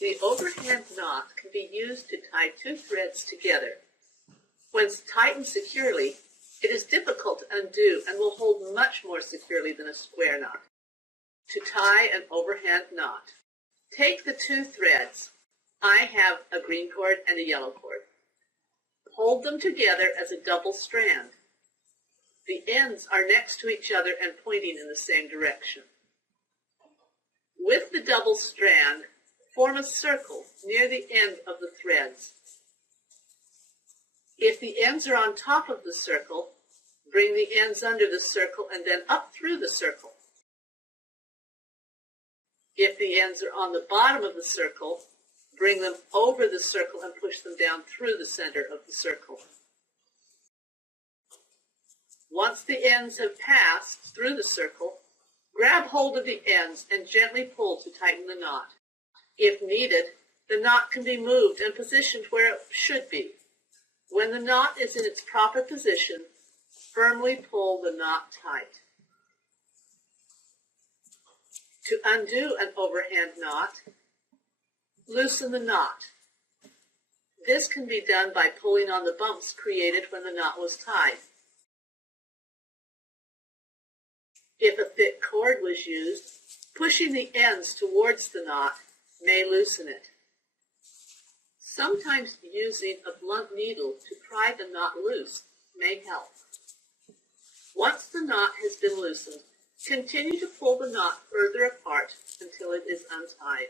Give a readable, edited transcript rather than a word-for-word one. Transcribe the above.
The overhand knot can be used to tie two threads together. When tightened securely, it is difficult to undo and will hold much more securely than a square knot. To tie an overhand knot, take the two threads. I have a green cord and a yellow cord. Hold them together as a double strand. The ends are next to each other and pointing in the same direction. With the double strand, form a circle near the end of the threads. If the ends are on top of the circle, bring the ends under the circle and then up through the circle. If the ends are on the bottom of the circle, bring them over the circle and push them down through the center of the circle. Once the ends have passed through the circle, grab hold of the ends and gently pull to tighten the knot. If needed, the knot can be moved and positioned where it should be. When the knot is in its proper position, firmly pull the knot tight. To undo an overhand knot, loosen the knot. This can be done by pulling on the bumps created when the knot was tied. If a thick cord was used, pushing the ends towards the knot may loosen it. Sometimes using a blunt needle to pry the knot loose may help. Once the knot has been loosened, continue to pull the knot further apart until it is untied.